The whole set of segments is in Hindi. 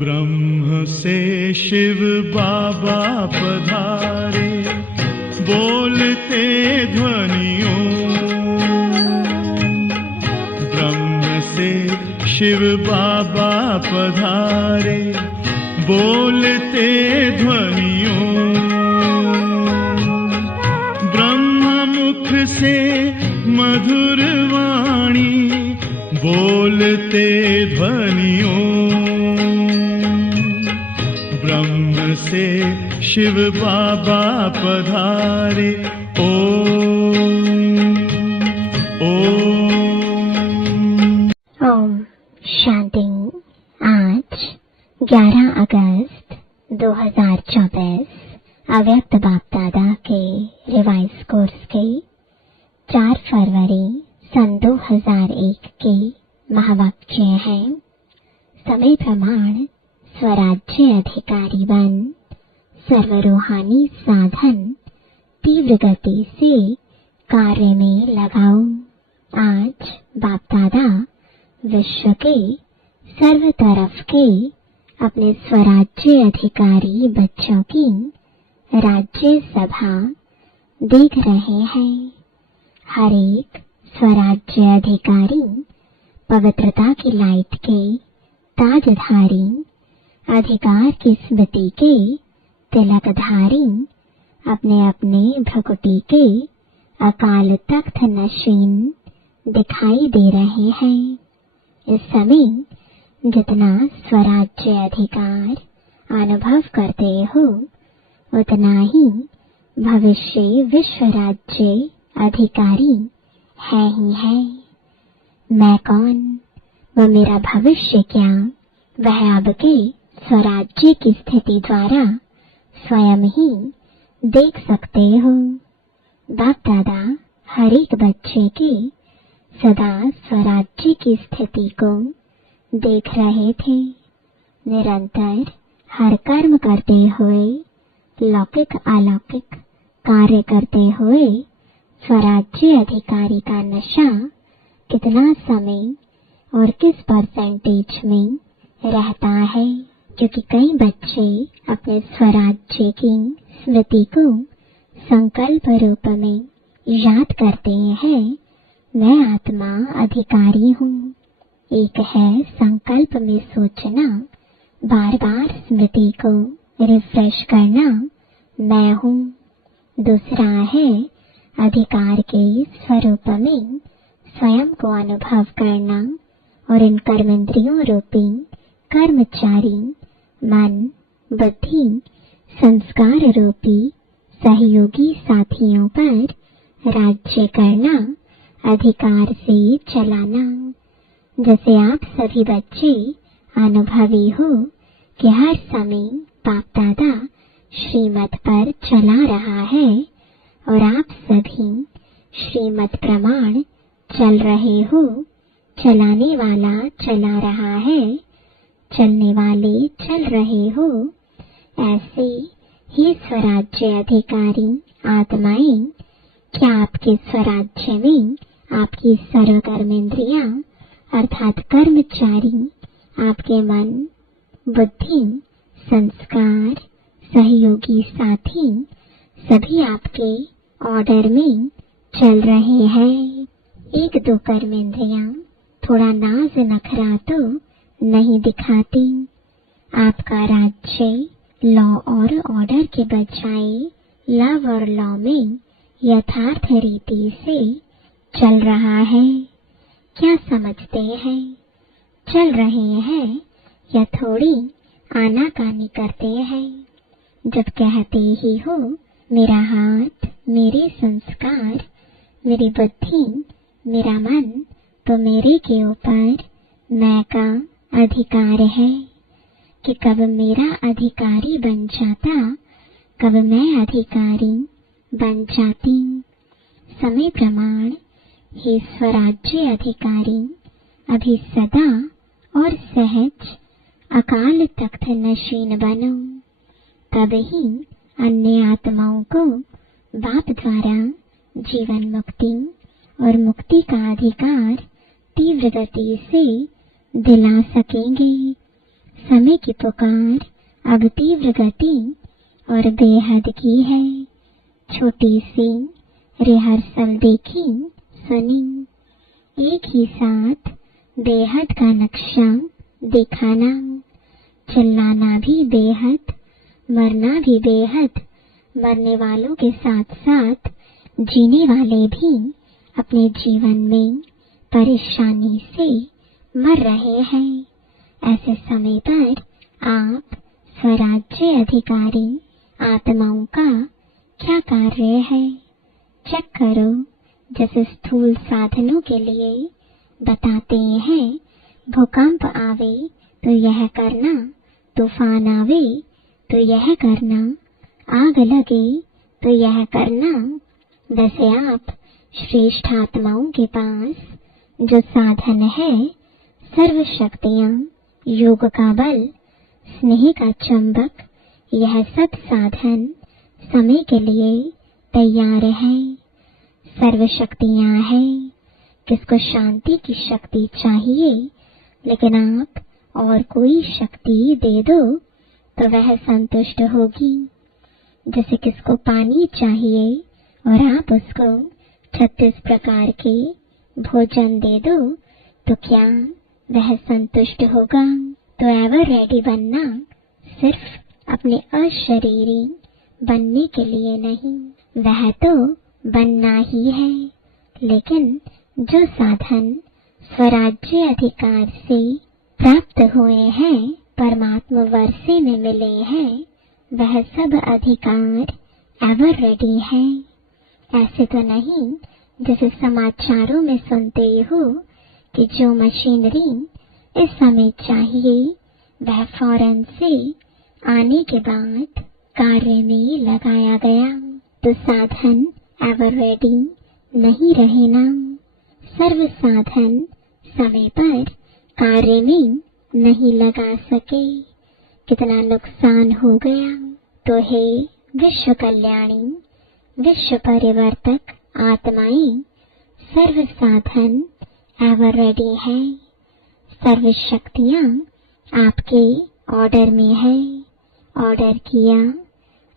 ब्रह्म से शिव बाबा पधारे, बोलते ध्वनियों। ब्रह्म से शिव बाबा पधारे, बोलते ध्वनियों। ब्रह्म मुख से मधुर वाणी, बोलते ध्वनियों। ब्रह्म से शिव बाबा पधारे, ओम शांति। आज 11 अगस्त 2024 अव्यक्त बाप दादा के रिवाइज कोर्स के 4 फरवरी सन 2001 के महावाक्य हैं। समय प्रमाण स्वराज्य अधिकारी बन, सर्वरूहानी साधन तीव्र गति से कार्य में लगाओ। आज बाप दादा विश्व के सर्व तरफ के अपने स्वराज्य अधिकारी बच्चों की राज्य सभा देख रहे हैं। हर एक स्वराज्य अधिकारी पवित्रता की लाइट के ताजधारी, अधिकार की स्मृति के तिलकधारी, अपने अपने भ्रुकुटी के अकाल तख्त नशीन दिखाई दे रहे हैं। इस समय जितना स्वराज्य अधिकार अनुभव करते हो, उतना ही भविष्य विश्व राज्य अधिकारी है ही है। मैं कौन व मेरा भविष्य क्या, वह अब के स्वराज्य की स्थिति द्वारा स्वयं ही देख सकते हो। बाप दादा हर एक बच्चे के सदा स्वराज्य की स्थिति को देख रहे थे। निरंतर हर कर्म करते हुए, लौकिक अलौकिक कार्य करते हुए स्वराज्य अधिकारी का नशा कितना समय और किस परसेंटेज में रहता है। क्योंकि कई बच्चे अपने स्वराज्य की स्मृति को संकल्प रूप में याद करते हैं, मैं आत्मा अधिकारी हूँ। एक है संकल्प में सोचना, बार बार स्मृति को रिफ्रेश करना, मैं हूँ। दूसरा है अधिकार के स्वरूप में स्वयं को अनुभव करना और इन कर्मेंद्रियों रूपी कर्मचारी मन, बुद्धि, संस्कार रूपी सहयोगी साथियों पर राज्य करना, अधिकार से चलाना। जैसे आप सभी बच्चे अनुभवी हो कि हर समय बाप दादा श्रीमत पर चला रहा है और आप सभी श्रीमत प्रमाण चल रहे हो। चलाने वाला चला रहा है, चलने वाले चल रहे हो। ऐसे ही स्वराज्य अधिकारी आत्माएं क्या आपके स्वराज्य में आपकी सर्व कर्मेंद्रियां अर्थात कर्मचारी, आपके मन, बुद्धि, संस्कार, सहयोगी साथी सभी आपके ऑर्डर में चल रहे हैं। एक दो कर्मेंद्रियां थोड़ा नाज नखरा तो नहीं दिखाती। आपका राज्य लॉ और ऑर्डर के बजाय लव और लॉ में यथार्थ रीति से चल रहा है। क्या समझते हैं? चल रहे हैं या थोड़ी आनाकानी करते हैं? जब कहते ही हो मेरा हाथ, मेरे संस्कार, मेरी बुद्धि, मेरा मन, तो मेरे के ऊपर मैं का अधिकार है कि कब मेरा अधिकारी बन जाता, कब मैं अधिकारी बन जाती। समय प्रमाण हे स्वराज्य अधिकारी अभी सदा और सहज अकाल तख्त नशीन बनो, तब ही अन्य आत्माओं को बाप द्वारा जीवन मुक्ति और मुक्ति का अधिकार तीव्र गति से दिला सकेंगे। समय की पुकार अब तीव्र गति और बेहद की है। छोटी सी रिहर्सल देखी सुनी, एक ही साथ बेहद का नक्शा दिखाना, चिल्लाना भी बेहद, मरना भी बेहद, मरने वालों के साथ साथ जीने वाले भी अपने जीवन में परेशानी से मर रहे हैं। ऐसे समय पर आप स्वराज्य अधिकारी आत्माओं का क्या कार्य है चेक करो। जैसे स्थूल साधनों के लिए बताते हैं, भूकंप आवे तो यह करना, तूफान आवे तो यह करना, आग लगे तो यह करना। वैसे आप श्रेष्ठ आत्माओं के पास जो साधन है, सर्व शक्तियां, योग का बल, स्नेह का चंबक, यह सब साधन समय के लिए तैयार है। सर्व शक्तियां हैं। किसको शांति की शक्ति चाहिए, लेकिन आप और कोई शक्ति दे दो तो वह संतुष्ट होगी। जैसे किसको पानी चाहिए और आप उसको 36 प्रकार के भोजन दे दो तो क्या वह संतुष्ट होगा? तो एवर रेडी बनना सिर्फ अपने अशरीरी बनने के लिए नहीं, वह तो बनना ही है। लेकिन जो साधन स्वराज्य अधिकार से प्राप्त हुए हैं, परमात्मा वर्षे में मिले हैं, वह सब अधिकार एवर रेडी है। ऐसे तो नहीं जैसे समाचारों में सुनते हो कि जो मशीनरी इस समय चाहिए वह फौरन से आने के बाद कार्य में लगाया गया, तो साधन एवर रेडी नहीं रहे ना। सर्व साधन समय पर कार्य में नहीं लगा सके, कितना नुकसान हो गया। तो हे विश्व कल्याणी, विश्व परिवर्तक आत्माएं, सर्व साधन एवर रेडी है। सर्व शक्तियां आपके ऑर्डर में है। ऑर्डर किया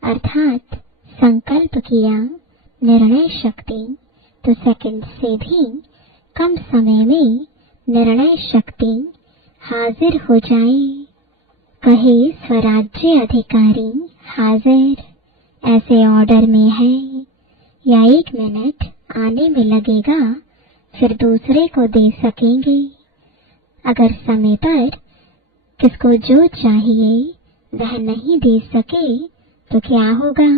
अर्थात संकल्प किया, निर्णय शक्ति, तो सेकंड से भी कम समय में निर्णय शक्ति हाजिर हो जाए। कहे स्वराज्य अधिकारी हाजिर, ऐसे ऑर्डर में है, या 1 मिनट आने में लगेगा फिर दूसरे को दे सकेंगे। अगर समय पर किसको जो चाहिए वह नहीं दे सके तो क्या होगा?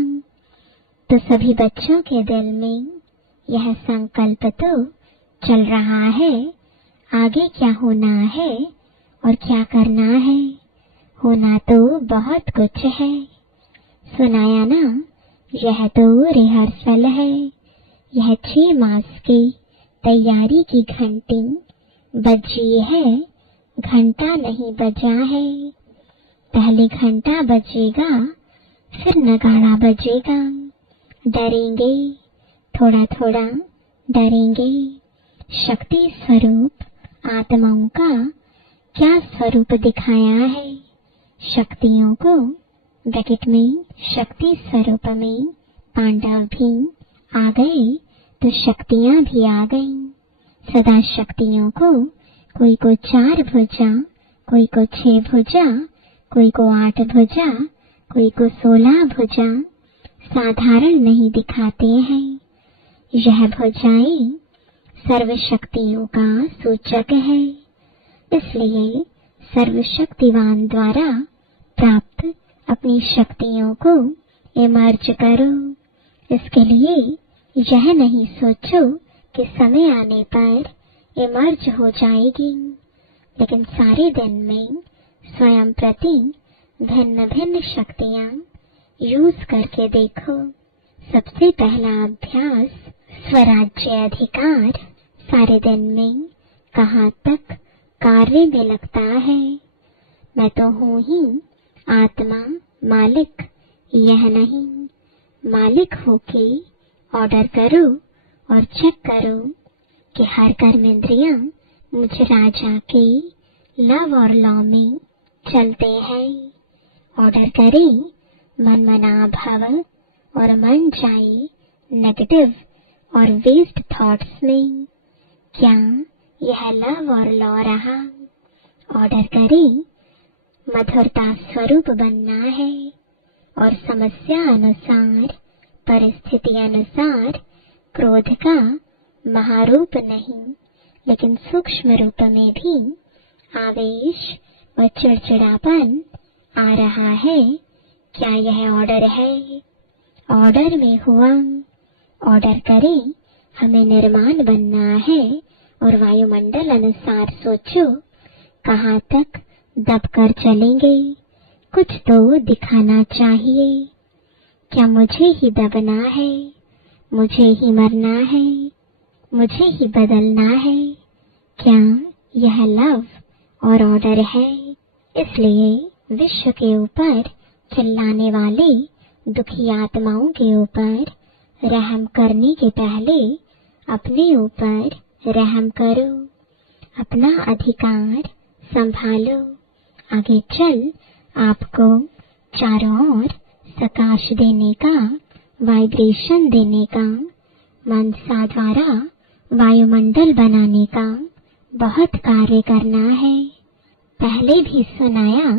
तो सभी बच्चों के दिल में यह संकल्प तो चल रहा है, आगे क्या होना है और क्या करना है। होना तो बहुत कुछ है, सुनाया ना, यह तो रिहर्सल है। यह 6 मास की तैयारी की घंटी बजी है, घंटा नहीं बजा है। पहले घंटा बजेगा फिर नगाड़ा बजेगा। डरेंगे, थोड़ा थोड़ा डरेंगे। शक्ति स्वरूप आत्माओं का क्या स्वरूप दिखाया है? शक्तियों को ब्रैकेट में शक्ति स्वरूप में पांडव भी आ गए तो शक्तियां भी आ गईं। सदा शक्तियों को कोई को 4 भुजा, कोई को 6 भुजा, कोई को 8 भुजा, कोई को 16 भुजा साधारण नहीं दिखाते हैं। यह भुजाएं सर्व शक्तियों का सूचक है। इसलिए सर्वशक्तिवान द्वारा प्राप्त अपनी शक्तियों को इमर्ज करो। इसके लिए यह नहीं सोचो कि समय आने पर इमर्ज हो जाएगी, लेकिन सारे दिन में स्वयं प्रति भिन्न भिन्न शक्तियां यूज करके देखो। सबसे पहला अभ्यास स्वराज्य अधिकार सारे दिन में कहाँ तक कार्य में लगता है। मैं तो हूँ ही आत्मा, मालिक यह नहीं। मालिक होके ऑर्डर करो और चेक करो कि हर कर्मेंद्रियां मुझ राजा के लव और लॉ में चलते हैं। ऑर्डर करें मन मना भव और मन जाए नेगेटिव और वेस्ट थॉट्स में। क्या यह लव और लॉ रहा? ऑर्डर करें मधुरता स्वरूप बनना है और समस्या अनुसार, परिस्थिति अनुसार क्रोध का महारूप नहीं लेकिन सूक्ष्म रूप में भी आवेश व चिड़चिड़ापन आ रहा है। क्या यह ऑर्डर है? ऑर्डर में हुआ। ऑर्डर करें हमें निर्माण बनना है और वायुमंडल अनुसार सोचो कहाँ तक दबकर चलेंगे। कुछ तो दिखाना चाहिए। क्या मुझे ही दबना है? मुझे ही मरना है? मुझे ही बदलना है? क्या यह लव और ऑर्डर है? इसलिए विश्व के ऊपर चिल्लाने वाले दुखी आत्माओं के ऊपर रहम करने के पहले अपने ऊपर रहम करो। अपना अधिकार संभालो। आगे चल आपको चारों ओर प्रकाश देने का, वाइब्रेशन देने का, मनसा द्वारा वायुमंडल बनाने का बहुत कार्य करना है। पहले भी सुनाया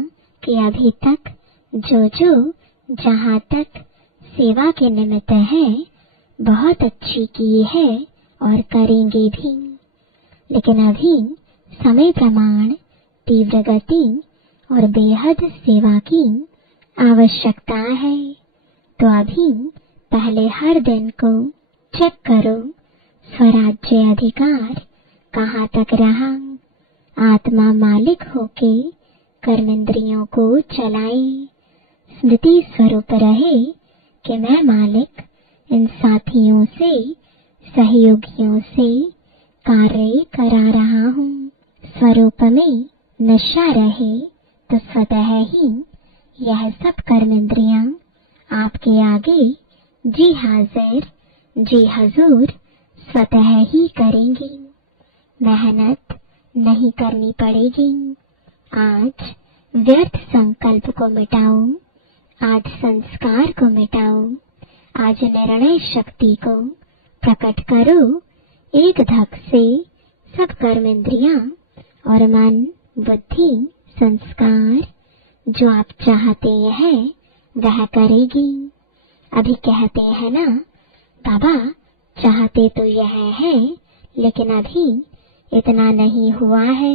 कि अभी तक जो जहाँ तक सेवा के निमित्त है बहुत अच्छी की है और करेंगे भी, लेकिन अभी समय प्रमाण, तीव्र गति और बेहद सेवा की आवश्यकता है। तो अभी पहले हर दिन को चेक करो स्वराज्य अधिकार कहाँ तक रहा। आत्मा मालिक होके कर्मेंद्रियों को चलाए। स्मृति स्वरूप रहे कि मैं मालिक इन साथियों से, सहयोगियों से कार्य करा रहा हूँ। स्वरूप में नशा रहे तो स्वतः ही यह सब कर्मेंद्रियां आपके आगे जी हाजिर, जी हजूर स्वतः ही करेंगी। मेहनत नहीं करनी पड़ेगी। आज व्यर्थ संकल्प को मिटाओ। आज संस्कार को मिटाओ। आज निर्णय शक्ति को प्रकट करो। एक धक से सब कर्मेंद्रियां और मन, बुद्धि, संस्कार जो आप चाहते हैं वह करेगी। अभी कहते हैं ना बाबा चाहते तो यह है लेकिन अभी इतना नहीं हुआ है।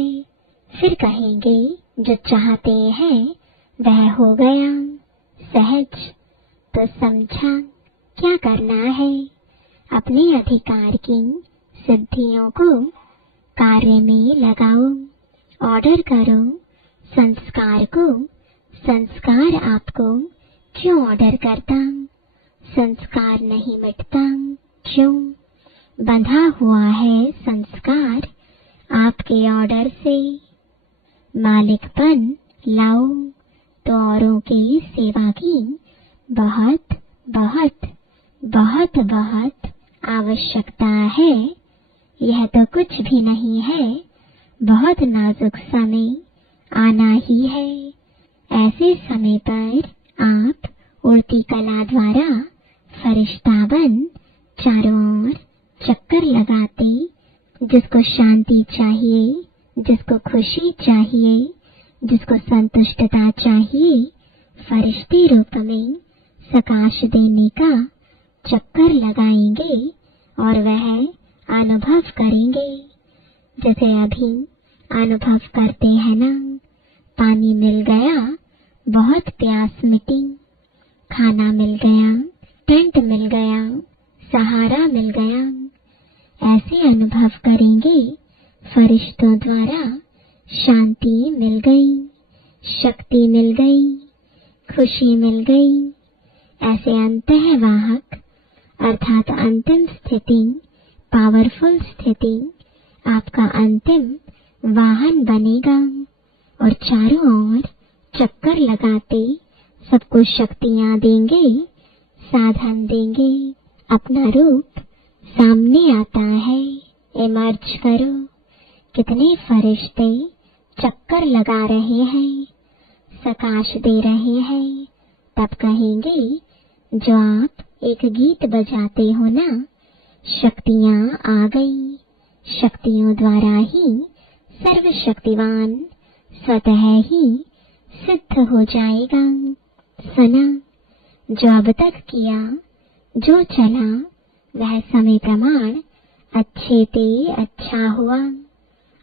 फिर कहेंगे जो चाहते हैं वह हो गया। सहज तो समझा क्या करना है। अपने अधिकार की सिद्धियों को कार्य में लगाओ। ऑर्डर करो संस्कार को। संस्कार आपको क्यों ऑर्डर करता? संस्कार नहीं मिटता। क्यों? बंधा हुआ है संस्कार आपके ऑर्डर से। मालिकपन लाओ तो औरों की सेवा की बहुत बहुत बहुत बहुत आवश्यकता है। यह तो कुछ भी नहीं है। बहुत नाजुक समय आना ही है। ऐसे समय पर आप उड़ती कला द्वारा फरिश्ता बन चारों ओर चक्कर लगाते, जिसको शांति चाहिए, जिसको खुशी चाहिए, जिसको संतुष्टता चाहिए, फरिश्ते रूप में प्रकाश देने का चक्कर लगाएंगे और वह अनुभव करेंगे। जैसे अभी अनुभव करते हैं ना, पानी मिल गया, बहुत प्यास मिटी, खाना मिल गया, टेंट मिल गया, सहारा मिल गया। ऐसे अनुभव करेंगे फरिश्तों द्वारा। शांति मिल गई, शक्ति मिल गई, खुशी मिल गई। ऐसे अंतःवाहक अर्थात अंतिम स्थिति, पावरफुल स्थिति आपका अंतिम वाहन बनेगा और चारों ओर चक्कर लगाते सबको शक्तियां देंगे, साधन देंगे। अपना रूप सामने आता है, इमर्ज करो। कितने फरिश्ते चक्कर लगा रहे हैं, सकाश दे रहे हैं। तब कहेंगे जो आप एक गीत बजाते हो ना, शक्तियां आ गई। शक्तियों द्वारा ही सर्वशक्तिवान स्वतः ही सिद्ध हो जाएगा। सुना, जो अब तक किया, जो चला, वह समय प्रमाण अच्छे ते अच्छा हुआ।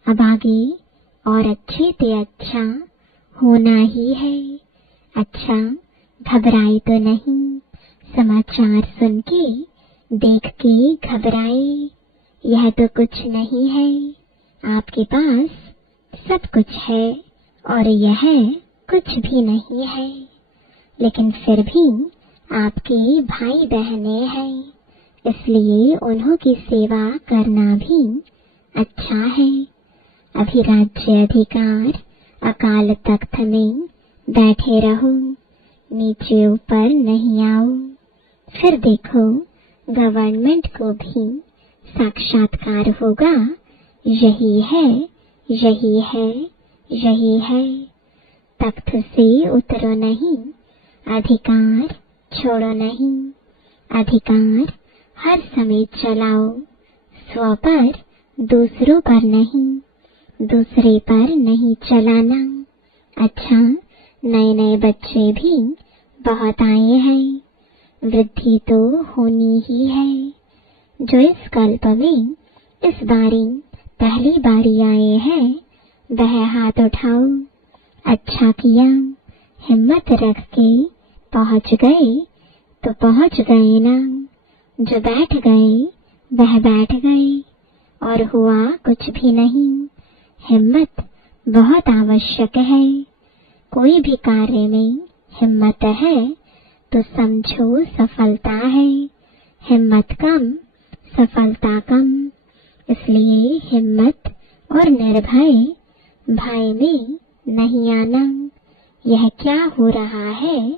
अब आगे और अच्छे ते अच्छा होना ही है। अच्छा, घबराए तो नहीं। समाचार सुन के, देख के घबराए, यह तो कुछ नहीं है। आपके पास सब कुछ है और यह कुछ भी नहीं है। लेकिन फिर भी आपके भाई बहने हैं, इसलिए उन्हों की सेवा करना भी अच्छा है। अभी राज्य अधिकार अकाल तख्त में बैठे रहो, नीचे ऊपर नहीं आओ। फिर देखो गवर्नमेंट को भी साक्षात्कार होगा। यही है, यही है, यही है। तख्त से उतरो नहीं, अधिकार छोड़ो नहीं। अधिकार हर समय चलाओ, स्व पर, दूसरों पर नहीं, दूसरे पर नहीं चलाना। अच्छा, नए नए बच्चे भी बहुत आए हैं, वृद्धि तो होनी ही है। जो इस कल्प में इस बारी पहली बारी आए हैं, वह हाथ उठाओ। अच्छा किया, हिम्मत रख के पहुंच गए तो पहुंच गए ना। जो बैठ गए वह बैठ गए और हुआ कुछ भी नहीं। हिम्मत बहुत आवश्यक है। कोई भी कार्य में हिम्मत है तो समझो सफलता है। हिम्मत कम, सफलता कम। इसलिए हिम्मत और निर्भय भय में नहीं आना। यह क्या हो रहा है?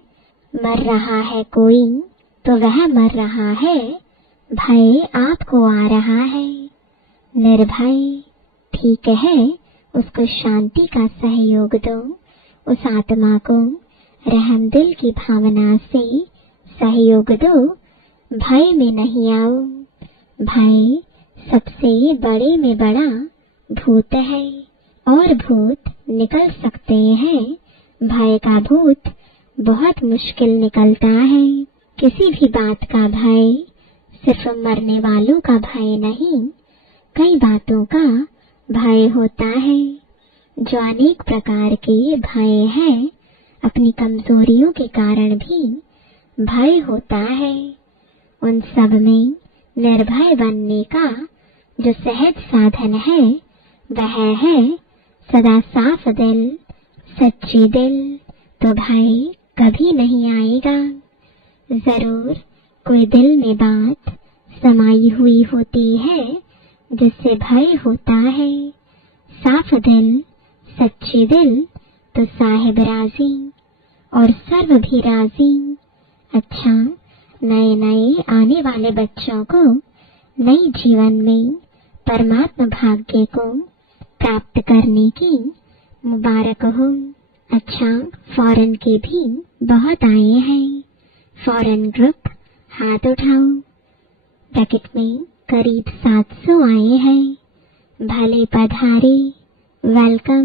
मर रहा है कोई तो वह मर रहा है, भय आपको आ रहा है। निर्भय ठीक है, उसको शांति का सहयोग दो। उस आत्मा को रहम दिल की भावना से सहयोग दो। भय में नहीं आओ। भय सबसे बड़े में बड़ा भूत है और भूत निकल सकते हैं। भय का भूत बहुत मुश्किल निकलता है। किसी भी बात का भय सिर्फ मरने वालों का भय नहीं, कई बातों का भय होता है। जो अनेक प्रकार के भय है, अपनी कमजोरियों के कारण भी भय होता है। उन सब में निर्भय बनने का जो सहज साधन है, वह है सदा साफ दिल, सच्ची दिल। तो भय कभी नहीं आएगा। जरूर कोई दिल में बात समाई हुई होती है जिससे भय होता है। साफ दिल, सच्ची दिल तो साहिब राजी और सर्व भी राजी। अच्छा, नए नए आने वाले बच्चों को नई जीवन में परमात्मा भाग्य को प्राप्त करने की मुबारक हो। अच्छा, फॉरेन के भी बहुत आए हैं। फॉरेन ग्रुप हाथ उठाओ। ब्रैकेट में करीब 700 आए हैं। भले पधारे, वेलकम।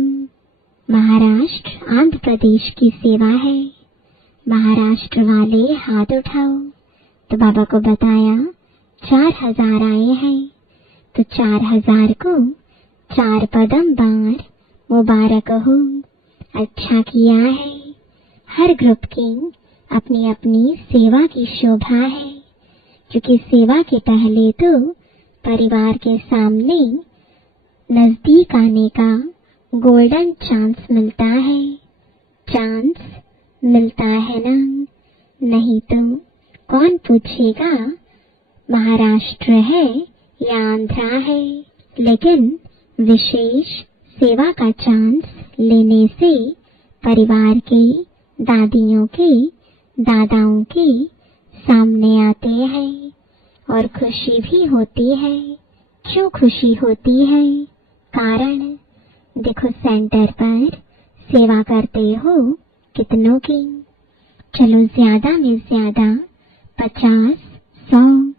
महाराष्ट्र आंध्र प्रदेश की सेवा है। महाराष्ट्र वाले हाथ उठाओ। तो बाबा को बताया 4000 आए हैं, तो 4000 को 4 पदम बार मुबारक हो। अच्छा किया है। हर ग्रुप की अपनी अपनी सेवा की शोभा है, क्योंकि सेवा के पहले तो परिवार के सामने नजदीक आने का गोल्डन चांस मिलता है। चांस मिलता है ना, नहीं तो कौन पूछेगा महाराष्ट्र है या आंध्रा है, लेकिन विशेष सेवा का चांस लेने से परिवार के दादियों के दादाओं के सामने आते हैं और खुशी भी होती है। क्यों खुशी होती है? कारण देखो, सेंटर पर सेवा करते हो कितनों की? चलो ज्यादा में ज्यादा 50, 100,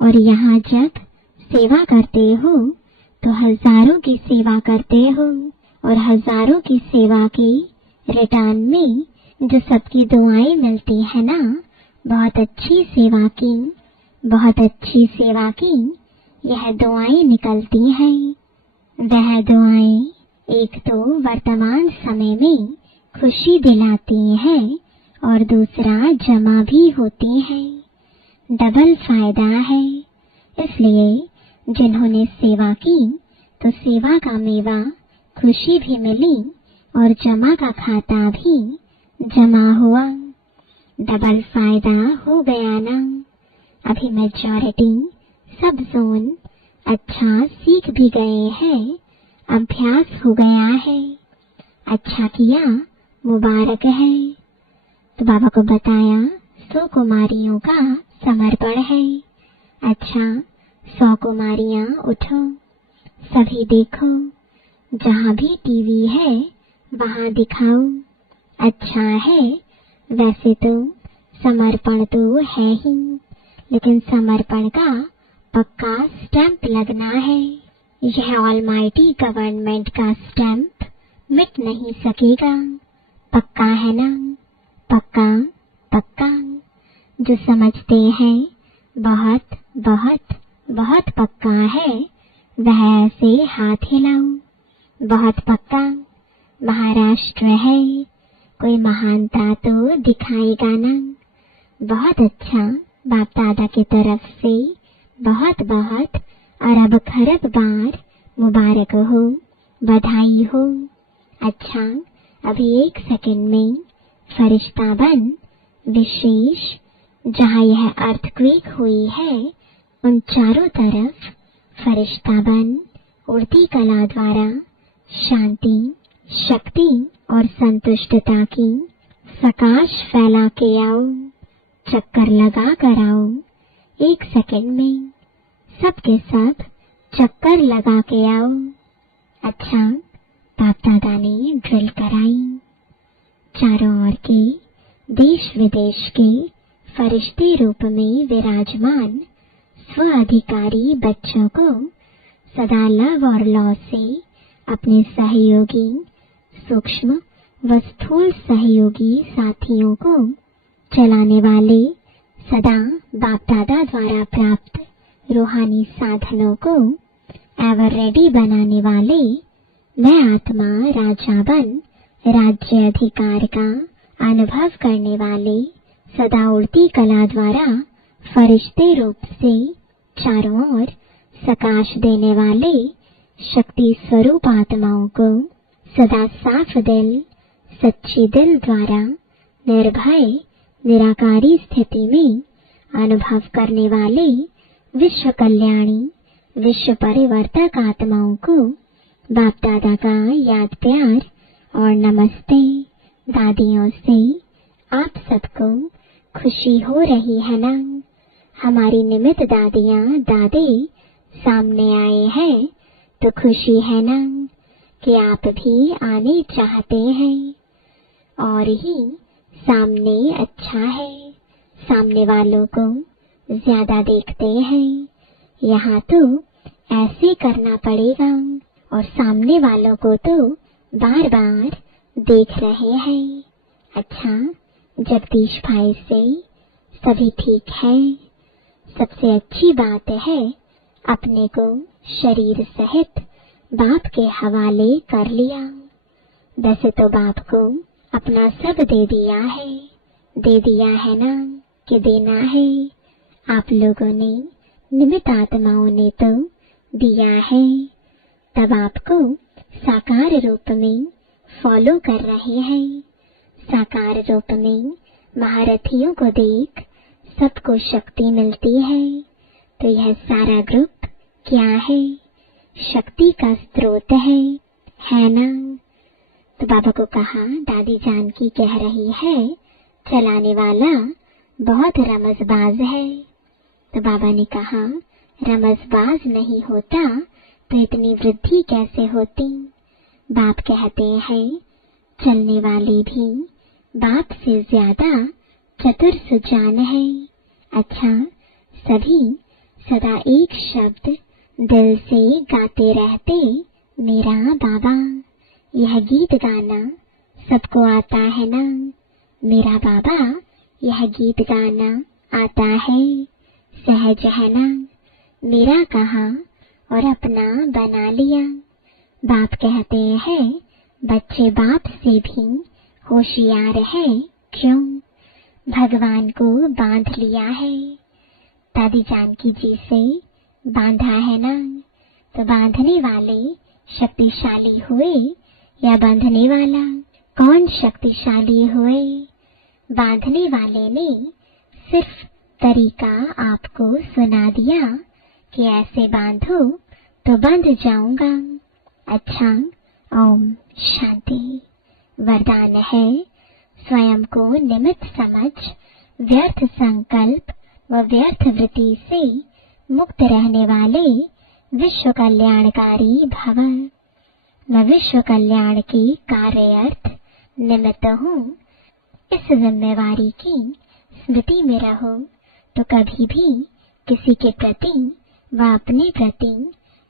और यहाँ जब सेवा करते हो तो हजारों की सेवा करते हो, और हजारों की सेवा के रिटर्न में जो सबकी दुआएं मिलती है ना, बहुत अच्छी सेवा की, बहुत अच्छी सेवा की, यह दुआएं निकलती हैं। वह दुआएं एक तो वर्तमान समय में खुशी दिलाती हैं और दूसरा जमा भी होती हैं। डबल फायदा है। इसलिए जिन्होंने सेवा की तो सेवा का मेवा खुशी भी मिली और जमा का खाता भी जमा हुआ। डबल फायदा हो गया ना। अभी मेजॉरिटी सब जोन अच्छा सीख भी गए हैं, अभ्यास हो गया है, अच्छा किया, मुबारक है। तो बाबा को बताया 100 कुमारियों का समर्पण है। अच्छा, 100 कुमारियां उठो, सभी देखो, जहाँ भी टीवी है वहाँ दिखाओ। अच्छा है, वैसे तो समर्पण तो है ही, लेकिन समर्पण का पक्का स्टैंप लगना है। यह ऑलमाइटी गवर्नमेंट का स्टैंप मिट नहीं सकेगा। पक्का है ना? पक्का पक्का। जो समझते हैं बहुत बहुत बहुत पक्का है, वह ऐसे हाथ हिलाओ। बहुत पक्का। महाराष्ट्र है, कोई महानता तो दिखाएगा ना। बहुत अच्छा, बाप दादा की तरफ से बहुत बहुत अरब खरब बार मुबारक हो, बधाई हो। अच्छा, अभी 1 सेकंड में फरिश्ता बन विशेष जहाँ यह अर्थक्वेक हुई है उन चारों तरफ फरिश्ता बन उड़ती कला द्वारा शांति, शक्ति और संतुष्टता की प्रकाश फैला के आओ। चक्कर लगा कर आओ। 1 सेकंड में सबके सब चक्कर लगा के आओ। अच्छा, बाप दादा ने ड्रिल कराई। चारों ओर के देश विदेश के फरिश्ते रूप में विराजमान स्व अधिकारी बच्चों को सदा लव और लौ से अपने सहयोगी, सूक्ष्म व स्थूल सहयोगी साथियों को चलाने वाले, सदा बाप दादा द्वारा प्राप्त रूहानी साधनों को एवर रेडी बनाने वाले, मैं आत्मा राजा बन राज्य अधिकार का अनुभव करने वाले, सदा उड़ती कला द्वारा फरिश्ते रूप से चारों ओर प्रकाश देने वाले शक्ति स्वरूप आत्माओं को सदा साफ दिल, सच्ची दिल द्वारा निर्भय निराकारी स्थिति में अनुभव करने वाले विश्व कल्याणी, विश्व परिवर्तक आत्माओं को बाप दादा का याद प्यार और नमस्ते। दादियों से आप सबको खुशी हो रही है ना? हमारी निमित्त दादियाँ दादे सामने आए हैं तो खुशी है ना कि आप भी आने चाहते हैं। और ही सामने अच्छा है, सामने वालों को ज्यादा देखते हैं। यहाँ तो ऐसे करना पड़ेगा और सामने वालों को तो बार बार देख रहे हैं। अच्छा, जगदीश भाई से सभी ठीक है। सबसे अच्छी बात है अपने को शरीर सहित बाप के हवाले कर लिया। वैसे तो बाप को अपना सब दे दिया है ना कि देना है। आप लोगों ने, निमित्त आत्माओं ने तो दिया है, तब आपको साकार रूप में फॉलो कर रहे हैं। साकार रूप में महारथियों को देख सबको शक्ति मिलती है। तो यह सारा ग्रुप क्या है? शक्ति का स्रोत है ना? तो बाबा को कहा, दादी जानकी कह रही है चलाने वाला बहुत रमजबाज है। तो बाबा ने कहा, रमजबाज नहीं होता तो इतनी वृद्धि कैसे होती? बाप कहते हैं चलने वाले भी बाप से ज्यादा चतुर सुजान है। अच्छा, सभी सदा एक शब्द दिल से गाते रहते, मेरा बाबा। यह गीत गाना सबको आता है ना? मेरा बाबा, यह गीत गाना आता है, सहज है ना? मेरा कहा और अपना बना लिया। बाप कहते हैं बच्चे बाप से भी होशियार है। क्यों? भगवान को बांध लिया है। दादी जानकी जी से बांधा है ना? तो बांधने वाले शक्तिशाली हुए या बांधने वाला? कौन शक्तिशाली हुए? बांधने वाले ने सिर्फ तरीका आपको सुना दिया कि ऐसे बांधो तो बंध जाऊंगा। अच्छा, ओम शांति। वरदान है, स्वयं को निमित्त समझ व्यर्थ संकल्प व व्यर्थ वृत्ति से मुक्त रहने वाले विश्व कल्याणकारी भव। मैं विश्व कल्याण के कार्यार्थ निमित्त हूँ। इस जिम्मेवारी की स्मृति में रहो तो कभी भी किसी के प्रति व अपने प्रति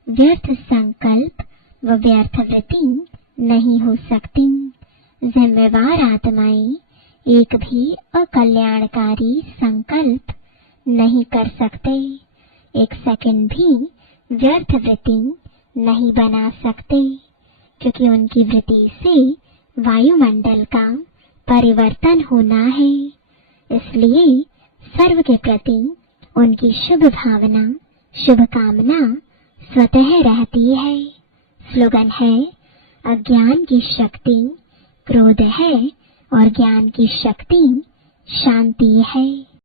व्यर्थ संकल्प व व्यर्थ वृत्ति नहीं हो सकती। जिम्मेवार आत्माएं एक भी अकल्याणकारी संकल्प नहीं कर सकते। एक सेकंड भी व्यर्थ वृत्ति नहीं बना सकते, क्योंकि उनकी वृत्ति से वायुमंडल का परिवर्तन होना है। इसलिए सर्व के प्रति उनकी शुभ भावना, शुभ कामना स्वतः रहती है। स्लोगन है, अज्ञान की शक्ति क्रोध है और ज्ञान की शक्ति शांति है।